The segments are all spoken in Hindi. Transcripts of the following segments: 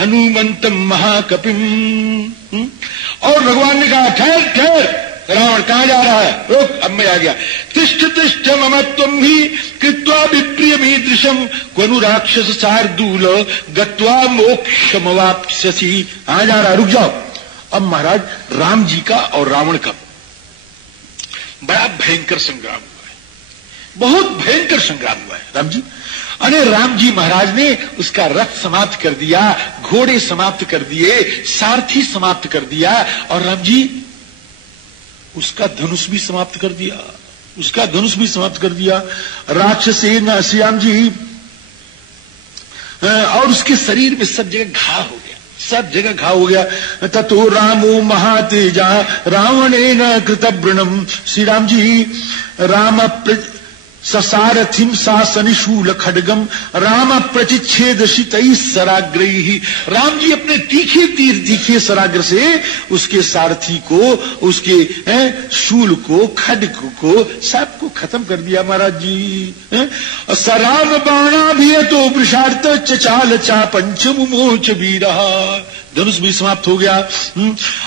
हनुमंतम महाकपिम। और भगवान ने कहा ठहर ठहर, रावण कहां जा रहा है, रोक, अब मैं आ गया। तिष्ठ तिष्ठ ममत्वम ही कृत्वा विप्रिय मीदृशम क्वनु राक्षस शार्दूल गत्वा मोक्षमवाप्स्यसि। कहां जा रहा है, रुक जाओ। अब महाराज राम जी का और रावण का बड़ा भयंकर संग्राम हुआ है, बहुत भयंकर संग्राम हुआ है। राम जी अरे राम जी महाराज ने उसका रथ समाप्त कर दिया, घोड़े समाप्त कर दिए, सारथी समाप्त कर दिया, और राम जी उसका धनुष भी समाप्त कर दिया, उसका धनुष भी समाप्त कर दिया। राक्षसेन श्याम जी, और उसके शरीर में सब जगह घाव हो गया, सब जगह घाव हो गया। ततो रामो महातेजा रावणेन कृतवृणम। श्री राम जी राम ससारथिम सासनिशूल खड्गम राम प्रचिच्छेद शितई सराग्रही। राम जी अपने तीखे तीर तीखे सराग्र से उसके सारथी को, उसके शूल को, खड्ग को सबको खत्म कर दिया महाराज जी। सराम बाणा भी तो वृषार्थ चाल चा पंचम मोच भी रहा, धनुष भी समाप्त हो गया।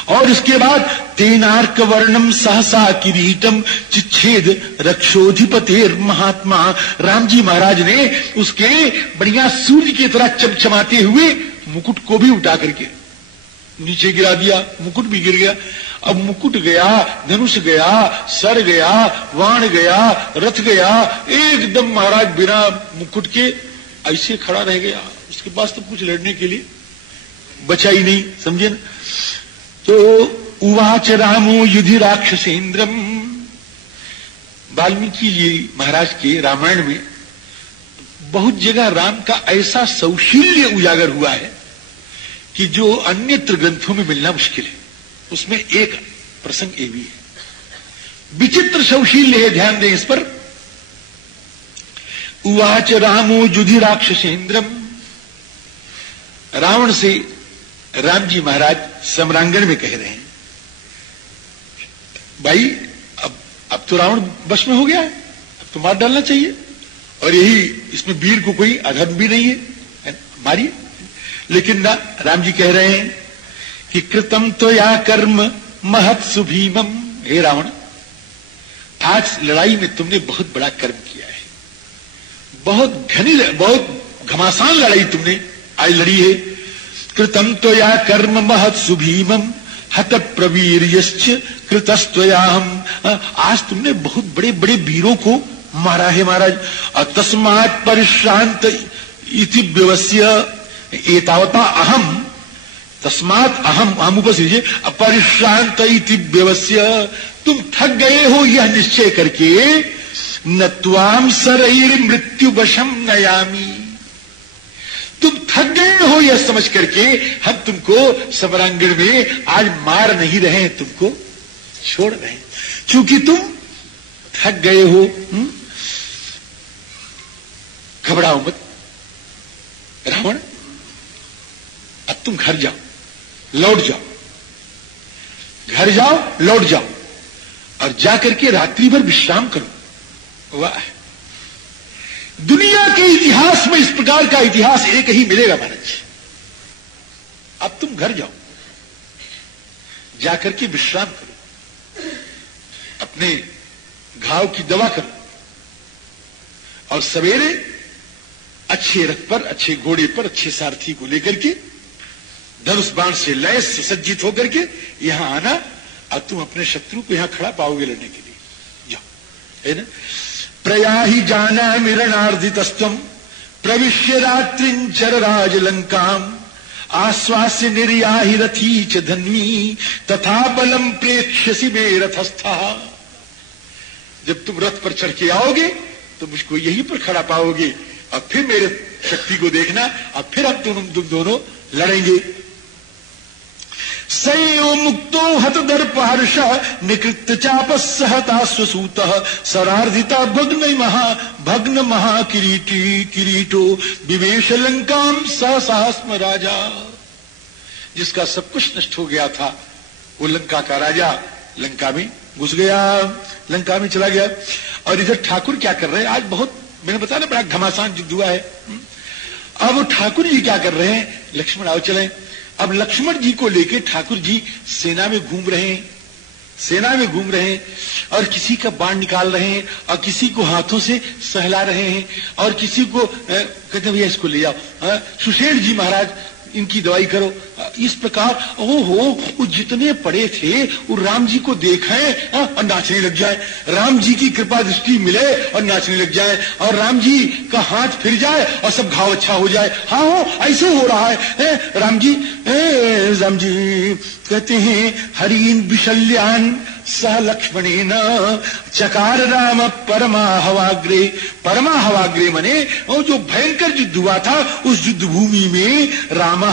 और इसके बाद तेनार्क वर्णम सहसा किरीटम चिच्छेद रक्षोधिपतेर महात्मा। राम जी महाराज ने उसके बढ़िया सूर्य की तरह चमचमाते हुए मुकुट को भी उठा करके नीचे गिरा दिया, मुकुट भी गिर गया। अब मुकुट गया, धनुष गया, सर गया, वाण गया, रथ गया, एकदम महाराज बिना मुकुट के ऐसे खड़ा रह गया। उसके पास तो कुछ लड़ने के लिए बचा ही नहीं, समझे ना। तो उवाच रामो युधि राक्षसेन्द्रम। वाल्मीकि जी महाराज के रामायण में बहुत जगह राम का ऐसा सौशील्य उजागर हुआ है कि जो अन्यत्र ग्रंथों में मिलना मुश्किल है। उसमें एक प्रसंग ये भी है, विचित्र सौशील्य है, ध्यान दें इस पर। उवाच रामो युधि राक्षसेन्द्रम। रावण से राम जी महाराज सम्रांगण में कह रहे हैं, भाई अब तो रावण वश में हो गया है, अब तो मार डालना चाहिए, और यही इसमें वीर को कोई अधर्म भी नहीं है, मारिए। लेकिन ना, राम जी कह रहे हैं कि कृतम तो या कर्म महत सुभीमम। हे रावण, आज लड़ाई में तुमने बहुत बड़ा कर्म किया है, बहुत घनी, बहुत घमासान लड़ाई तुमने आज लड़ी है। कृतम तो या कर्म महत सुभीमम हत प्रवीर्यश्च कृतस्त्वयाहम। आज तुमने बहुत बड़े बड़े वीरों को मारा है महाराज। तस्मात् परिश्रांत इति व्यवस्य एतावता अहम, तस्मात् अहम, हम ऊपर से परिश्रांत इति व्यवस्य, तुम थक गए हो यह निश्चय करके, न त्वाम सरैर मृत्यु वशम नयामी, तुम थक गए हो यह समझ करके हम तुमको सम्रांगण में आज मार नहीं रहे, तुमको छोड़ रहे हैं, क्योंकि तुम थक गए हो। घबराओ मत रावण, अब तुम घर जाओ, लौट जाओ, घर जाओ, लौट जाओ, और जाकर के रात्रि भर विश्राम करो। वाह, दुनिया के इतिहास में इस प्रकार का इतिहास एक ही मिलेगा महाराज। अब तुम घर जाओ, जाकर के विश्राम करो, अपने घाव की दवा करो, और सवेरे अच्छे रथ पर, अच्छे घोड़े पर, अच्छे सारथी को लेकर के धनुष बाण से लैस सुसज्जित होकर के यहां आना, और तुम अपने शत्रु को यहां खड़ा पाओगे लड़ने के लिए। जाओ, है ना। प्रयाहि जाना मिरणार्दितस्त्वं प्रविश्य रात्रिंचर राजलंकाम आश्वास्य निर्याहि रथी च धन्वी तथा बलम प्रेक्ष्यसि मे रथस्था। जब तुम रथ पर चढ़ के आओगे तो मुझको यहीं पर खड़ा पाओगे, और फिर मेरे शक्ति को देखना, और फिर अब तुम दोनों लड़ेंगे। सैव मुक्तो हत दर्प हर्ष निकृत चापस्य हताश्वसूत सरार्धिता भग्न महा किरीटो विवेश लंकाम सहसास्म राजा। जिसका सब कुछ नष्ट हो गया था, वो लंका का राजा लंका में घुस गया, लंका में चला गया। और इधर ठाकुर क्या कर रहे हैं, आज बहुत मैंने बताया ना, बड़ा घमासान युद्ध हुआ है। अब ठाकुर जी क्या कर रहे हैं, लक्ष्मण आओ चले। अब लक्ष्मण जी को लेके ठाकुर जी सेना में घूम रहे हैं, सेना में घूम रहे हैं, और किसी का बाण निकाल रहे हैं, और किसी को हाथों से सहला रहे हैं, और किसी को कहते हैं भैया इसको ले जाओ, सुषेण जी महाराज इनकी दवाई करो। इस प्रकार ओहो, वो जितने पड़े थे वो राम जी को देखें और नाचने लग जाए, राम जी की कृपा दृष्टि मिले और नाचने लग जाए, और राम जी का हाथ फिर जाए और सब घाव अच्छा हो जाए। हाँ हो, ऐसे हो रहा है। राम जी कहते हैं हरीन विशल्यान सह लक्ष्मणेन चकार राम परमाहवाग्रे। परमाहवाग्रे मने वो जो भयंकर युद्ध हुआ था, उस युद्ध भूमि में राम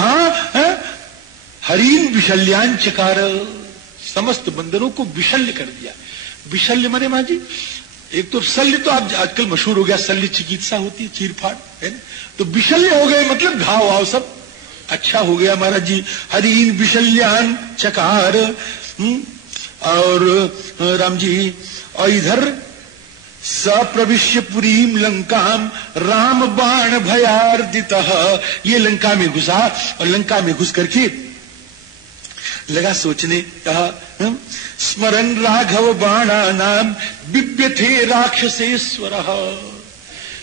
हरीन विशल्यान चकार, समस्त बंदरों को विशल्य कर दिया। विशल्य मने मां जी, एक तो शल्य तो आप आजकल मशहूर हो गया, शल्य चिकित्सा होती है, चीरफाड़ है ना, तो विशल्य हो गए मतलब घाव वाव सब अच्छा हो गया महाराज जी। हरीन विशल्यान चकार। और राम जी, और इधर सप्रविश्य पुरीम लंकाम राम बाण भयार्दितः, ये लंका में घुसा, और लंका में घुस करके लगा सोचने, कहा स्मरण राघव बाणा नाम बिब्यथे राक्षसेश्वर।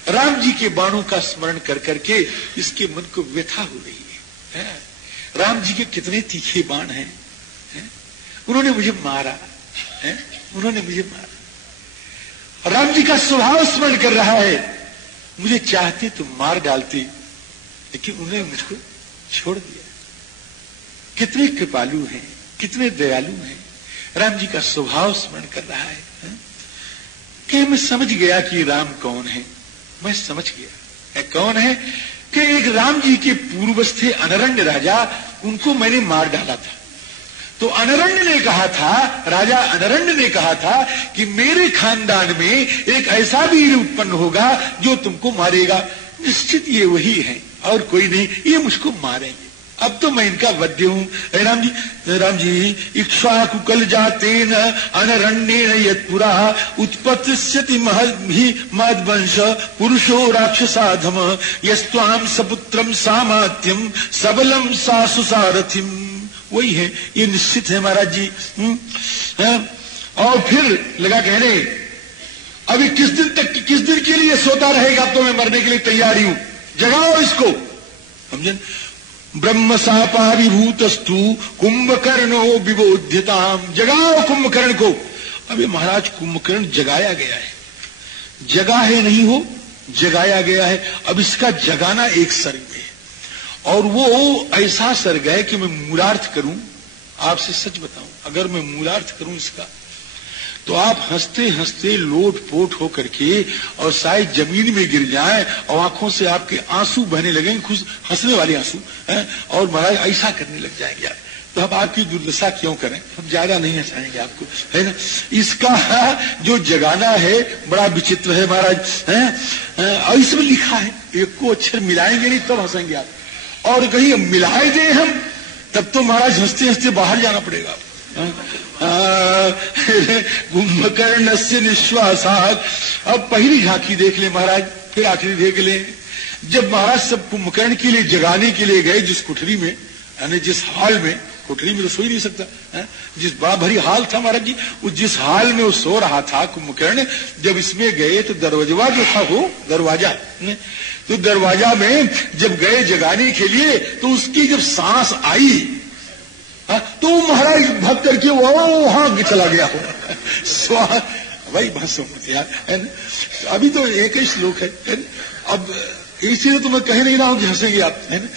राम जी के बाणों का स्मरण कर करके इसके मन को व्यथा हो रही है। राम जी के कितने तीखे बाण हैं, उन्होंने मुझे मारा है, उन्होंने मुझे मारा। राम जी का स्वभाव स्मरण कर रहा है, मुझे चाहते तो मार डालते, लेकिन उन्होंने मुझको छोड़ दिया। कितने कृपालु हैं, कितने दयालु हैं। राम जी का स्वभाव स्मरण कर रहा है कि मैं समझ गया कि राम कौन है, मैं समझ गया कौन है, कि एक राम जी के पूर्वज थे अनरण्य राजा, उनको मैंने मार डाला था। तो अनरण्य ने कहा था, राजा अनरण्य ने कहा था कि मेरे खानदान में एक ऐसा वीर उत्पन्न होगा जो तुमको मारेगा। निश्चित ये वही है और कोई नहीं, ये मुझको मारेंगे। अब तो मैं इनका वध्य हूं। राम जी इक्ष्वाकुकल जातेन अनरण्येन यत्पुरा उत्पत्स्यति महद्वंश पुरुषो राक्षसाधम यस्त्वाम सपुत्रम सामात्यम सबलम सासु सारथिम। वही है, ये निश्चित है महाराज जी। और फिर लगा कहने, अभी किस दिन के लिए सोता रहेगा, तो मैं मरने के लिए तैयार हूं, जगाओ इसको। समझे, ब्रह्म सापाविभूतस्तु कुंभकर्णो विबोध्यताम। जगाओ कुंभकर्ण को। अभी महाराज कुंभकर्ण जगाया गया है, जगा है नहीं हो, जगाया गया है। अब इसका जगाना एक सर्ग में है, और वो ऐसा सर्ग है कि मैं मूलार्थ करूं, आपसे सच बताऊं, अगर मैं मूलार्थ करूं इसका, तो आप हंसते हंसते लोट पोट होकर के और शायद जमीन में गिर जाएं और आंखों से आपके आंसू बहने लगेंगे, खुश हंसने वाले आंसू, और महाराज ऐसा करने लग जाएंगे आप। तो हम आपकी दुर्दशा क्यों करें, हम ज्यादा नहीं हंसाएंगे आपको, है ना। इसका जो जगाना है बड़ा विचित्र है महाराज, और इसमें लिखा है, एक को अक्षर मिलाएंगे नहीं तब हंसेंगे आप, और कहीं मिलाए दें हम तब तो महाराज हंसते हंसते बाहर जाना पड़ेगा। कुंभकर्ण से निश्वासात। अब पहली झांकी देख ले महाराज, फिर आखिरी देख ले। जब महाराज सब कुंभकर्ण के लिए जगाने के लिए गए जिस कुठरी में, यानी जिस हाल में, कुठरी में तो सो ही नहीं सकता, जिस बड़ा भरी हाल था महाराज जी, उस जिस हाल में वो सो रहा था कुंभकर्ण, जब इसमें गए तो दरवाजा जो था वो दरवाजा, तो दरवाजा में जब गए जगाने के लिए, तो उसकी जब सांस आई तो महाराज भग करके वो वहां चला गया हो। भाई मत यार, अभी तो एक ही श्लोक है, अब इसीलिए तो मैं कह नहीं रहा हूं कि हंसेंगे आप, है ना।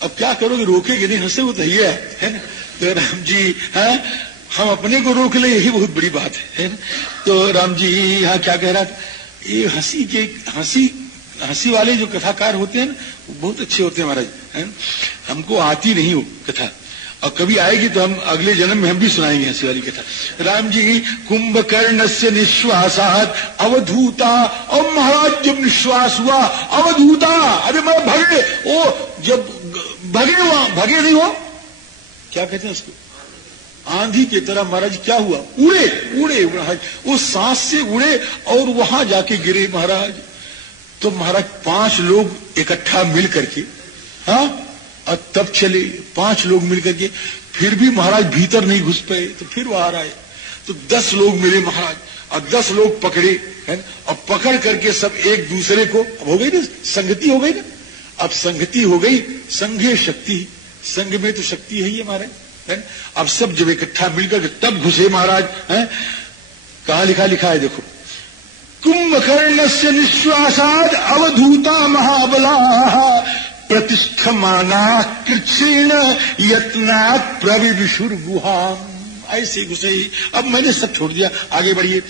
अब क्या करोगे, रोकेगे नहीं, हंसे वो तो है ना। तो राम जी हम अपने को रोक ले, यही बहुत बड़ी बात है ना। तो राम जी यहाँ क्या कह रहा था, ये हंसी वाले जो कथाकार होते हैं ना, वो बहुत अच्छे होते हैं महाराज, है। हमको आती नहीं हो कथा, और कभी आएगी तो हम अगले जन्म में हम भी सुनाएंगे ऐसी वाली कथा। राम जी कुंभकर्ण से निश्वासात अवधूता। और महाराज जब निश्वास हुआ अवधूता, अरे मैं भगे, ओ जब भगे, वहां भगे नहीं हो, क्या कहते हैं उसको, आंधी की तरह महाराज क्या हुआ, उड़े महाराज, वो सांस से उड़े और वहां जाके गिरे महाराज। तो महाराज 5 लोग इकट्ठा मिल करके, हाँ, और तब चले 5 लोग मिल करके, फिर भी महाराज भीतर नहीं घुस पाए, तो फिर बाहर आए। तो 10 लोग मिले महाराज, और 10 लोग पकड़े, है, और पकड़ करके सब एक दूसरे को, अब हो गई ना संगति, हो गई ना, अब संगति हो गई, संघे शक्ति, संघ में तो शक्ति है ही महाराज, है। अब सब जब इकट्ठा मिलकर तब घुसे महाराज, है। कहा लिखा है देखो, कुंभकर्णस्य निश्वासाद अवधूता महाबला प्रतिष्ठमाना कृच्छेन यत्नात् प्रविशुर्गुहाम। ऐसे घुसे ही। अब मैंने सब छोड़ दिया, आगे बढ़िए।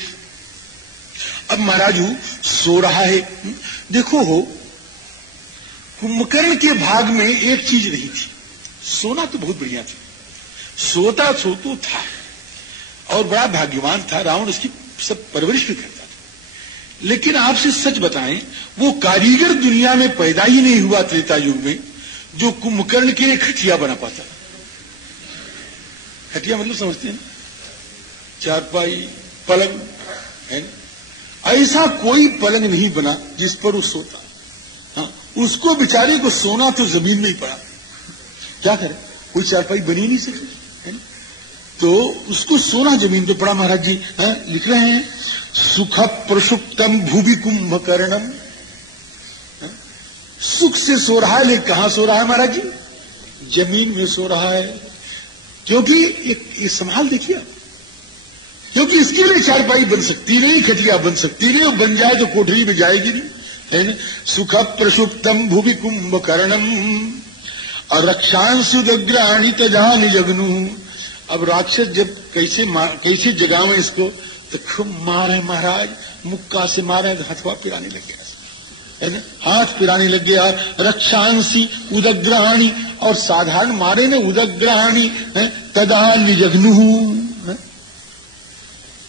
अब महाराज सो रहा है। देखो हो, कुंभकर्ण के भाग में एक चीज नहीं थी, सोना तो बहुत बढ़िया था, सोता तो था और बड़ा भाग्यवान था। रावण उसकी सब परवरिश भी करता था। लेकिन आपसे सच बताएं, वो कारीगर दुनिया में पैदा ही नहीं हुआ त्रेता युग में जो कुंभकर्ण के लिए खटिया बना पाता। खटिया मतलब समझते हैं ना, चारपाई, पलंग, है ना। ऐसा कोई पलंग नहीं बना जिस पर वो सोता। हाँ, उसको बेचारे को सोना तो जमीन में ही पड़ा, क्या करे, कोई चारपाई बनी नहीं सकती, है ना। तो उसको सोना जमीन पे पड़ा। महाराज जी लिख रहे हैं, सुख प्रसुप्तम भूवि कुंभकर्णम। सुख से सो रहा है, लेकिन कहां सो रहा है महाराज जी? जमीन में सो रहा है। क्योंकि ये संभाल देखिए, क्योंकि इसके लिए चारपाई बन सकती नहीं, खटिया बन सकती नहीं, और बन जाए तो कोठरी में जाएगी नहीं, है ना। सुख प्रसुप्तम भूवि कुंभकर्णम और रक्षांशु दग्राणी तजानि जगनु। अब राक्षस जब कैसे जगावे इसको, तो खूब मारे महाराज, मुक्का से मारे तो हथवा पिराने लग गया, है ना, हाथ पिराने लग गया। रक्षांसी उदग्रहाणी, और साधारण मारे ने उदग्रहाणी, तदा निजग्नु,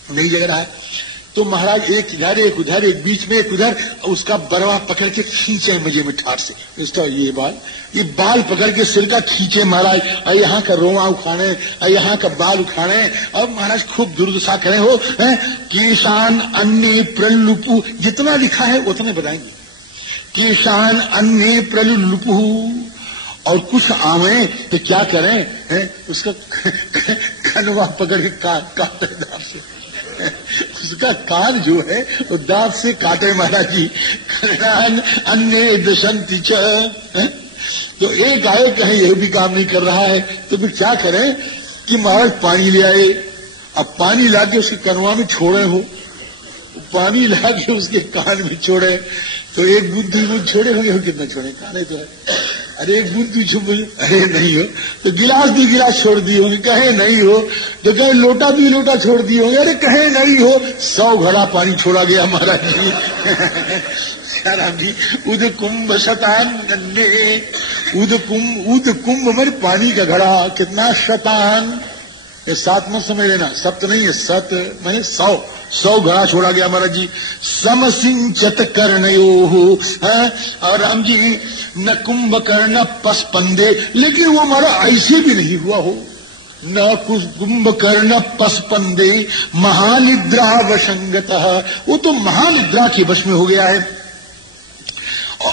नहीं जग रहा है। तो महाराज एक इधर एक उधर, एक बीच में एक उधर, उसका बरवा पकड़ के खींचे मजे में ठाट से, इसका ये बाल पकड़ के सिर का खींचे महाराज, और यहाँ का रोमा उखाड़े, और यहाँ का बाल उखाड़े। अब महाराज खूब दुर्दशा करे हो, केशान अन्य प्रलुपु, जितना लिखा है उतने बताएंगे। केशान अन्य प्रलुपु, और कुछ आवे तो क्या करें, उसका कनवा पकड़ के काटे दांत से, उसका कान जो है वो दांत से काटे महाराज जी। कर्णान अन्य दशंति च, तो एक आए कहे यह भी काम नहीं कर रहा है, तो फिर क्या करें कि महाराज पानी ले आए। अब पानी लाके उसके कनवा में छोड़े हो, पानी लाके उसके कान में छोड़े, तो एक बूंद 2 बूंद छोड़े होंगे, हो कितना छोड़े, काने तो है। अरे एक बूंद 2 छुप, अरे नहीं हो, तो गिलास 2 गिलास छोड़ दिए होंगे, कहे नहीं हो, तो कहे लोटा 2 लोटा छोड़ दिए होंगे, अरे कहे नहीं हो, 100 घड़ा पानी छोड़ा गया महाराज जी। राम जी, उद कुंभ शतान नन्हे, उद कुंभ मेरे पानी का घड़ा, कितना शतान, ये 7 मत समझ लेना, सप्त नहीं है, सत मैंने 100 घड़ा छोड़ा गया महाराज जी। समसिंचत कर्णयो हो, और राम जी न कुंभकर्ण पसपंदे, लेकिन वो हमारा ऐसे भी नहीं हुआ हो, न कुंभकर्ण पसपंदे महानिद्रा वशंगतः, वो तो महानिद्रा के वश में हो गया है।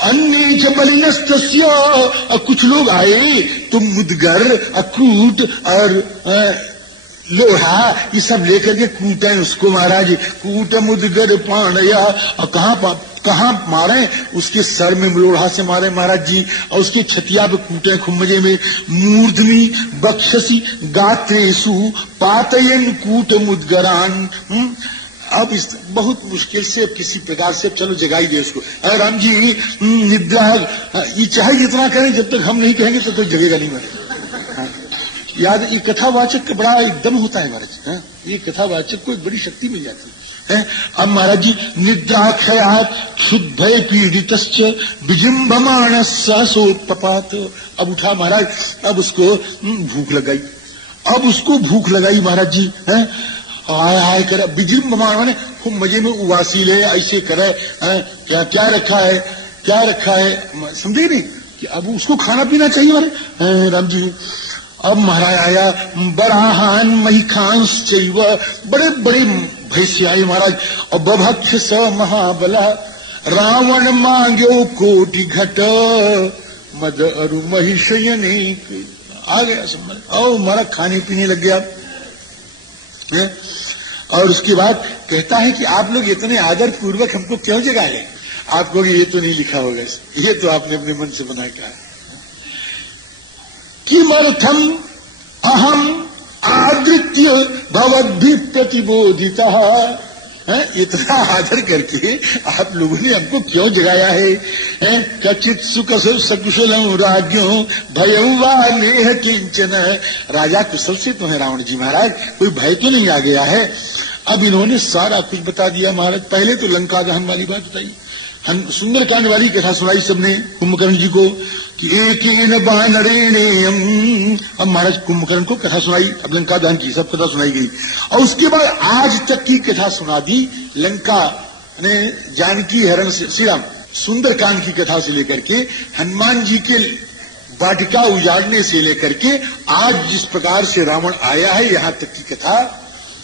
अन्य च बलिनस्तस्य, और कुछ लोग आए तो मुदगर अक्रूट और लोहा ये सब लेकर के कूटे उसको महाराज, कूट मुदगर पाणया, और कहाँ मारे, उसके सर में लोहा से मारे महाराज जी, और उसके छतिया पे कूटे खूब मजे में। मूर्धनी बक्षसी गात्रेसु पातयन कूट मुदगरान। अब इस बहुत मुश्किल से किसी प्रकार से चलो जगाई दे उसको। अरे राम जी निद्रा, ये चाहे जितना करें, जब तक हम नहीं कहेंगे तब तक जगेगा नहीं महाराज। याद, ये कथावाचक का बड़ा एकदम होता है महाराज, ये कथावाचक को एक बड़ी शक्ति मिल जाती है। अब महाराज जी निद्राक्षयात क्षुद्भय पीड़ितश्च विजिम्बमाण सहसोत्पात। अब उठा महाराज, अब उसको भूख लगाई, अब उसको भूख लगाई महाराज जी, आय आय करे, विजिम्बमाण माने खूब मजे में उवासी ले, ऐसे करे, क्या क्या रखा है समझे नहीं, कि अब उसको खाना पीना चाहिए हमारे राम जी। अब महाराज आया, बराहान महिखांस चाहिए, बड़े बड़े भैंसे आए महाराज, और बभक्ष स महाबला, रावण मांग्यो कोटि घट, मद अरु महिषयने। आ गया समझ, और हमारा खाने पीने लग गया है? और उसके बाद कहता है कि आप लोग इतने आदर पूर्वक हमको क्यों जगा ले? आप कहोगे ये तो नहीं लिखा होगा, ये तो आपने अपने मन से बना के किमर्थम अहम आदृत्य भवद्भि प्रतिबोधिता। इतना आदर करके आप लोगों ने हमको क्यों जगाया है? कचित सुख सकुशलम राज्यो भयं वा नेह किंचन। राजा कुशल से तो है रावण जी महाराज, कोई भय तो नहीं आ गया है। अब इन्होंने सारा कुछ बता दिया महाराज। पहले तो लंका दहन वाली बात बताई, सुंदरकांड वाली कथा सुनाई सबने कुंभकर्ण जी को कि एकेन बानरेणेयम। अब महाराज कुंभकर्ण को कथा सुनाई, अब लंका दहन की सब कथा सुनाई गई। और उसके बाद आज तक की कथा सुना दी लंका ने जानकी हरण से, श्री राम सुंदरकांड की कथा से लेकर के हनुमान जी के वाटिका उजाड़ने से लेकर के आज जिस प्रकार से रावण आया है यहाँ तक की कथा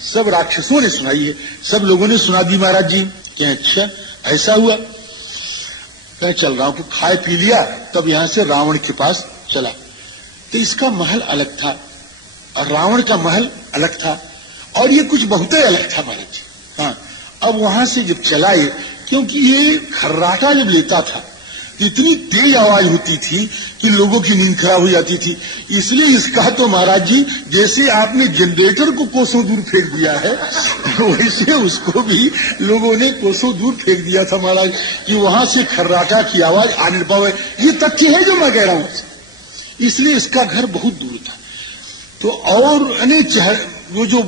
सब राक्षसों ने सुनाई है, सब लोगों ने सुना दी महाराज जी। क्या अच्छा ऐसा हुआ? मैं चल रहा हूं, तो खाए पी लिया, तब यहां से रावण के पास चला। तो इसका महल अलग था और रावण का महल अलग था, और ये कुछ बहुत ही अलग था महाराज जी। हाँ, अब वहां से जब चला ये, क्योंकि ये खर्राटा जब लेता था इतनी तेज आवाज होती थी कि लोगों की नींद खराब हो जाती थी। इसलिए इसका तो महाराज जी जैसे आपने जनरेटर को कोसों दूर फेंक दिया है वैसे उसको भी लोगों ने कोसों दूर फेंक दिया था महाराज, कि वहां से खर्राटा की आवाज आ नहीं पावे। ये तथ्य है जो मैं कह रहा हूं। इसलिए इसका घर बहुत दूर था। तो और वो जो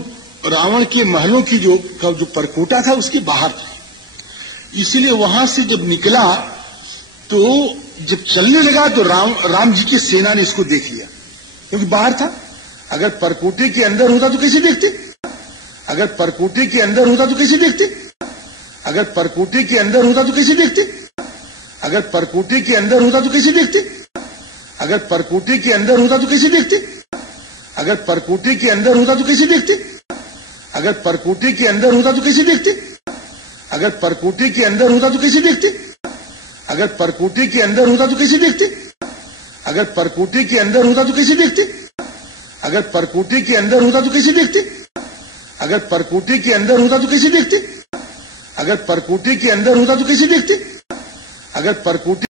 रावण के महलों की जो परकोटा था उसके बाहर था। इसलिए वहां से जब निकला तो जब चलने लगा तो राम जी की सेना ने इसको देख लिया, क्योंकि बाहर था। अगर परकोटे के अंदर होता तो कैसे देखते? अगर परकोटे के अंदर होता तो कैसे देखते? अगर परकोटे के अंदर होता तो कैसे देखते? अगर परकोटे के अंदर होता तो कैसे देखते? अगर परकोटे के अंदर होता तो कैसे देखते? अगर परकोटे के अंदर होता तो कैसे देखते? अगर परकोटे के अंदर होता तो कैसे देखते? अगर परकोटे के अंदर होता तो कैसे देखते? अगर परकोटे के अंदर होता तो कैसे देखते? अगर परकोटे के अंदर होता तो कैसे देखते? अगर परकोटे के अंदर होता तो कैसे देखते? अगर परकोटे के अंदर होता तो कैसे देखते? अगर परकोटे के अंदर होता तो कैसे देखते? अगर परकोटे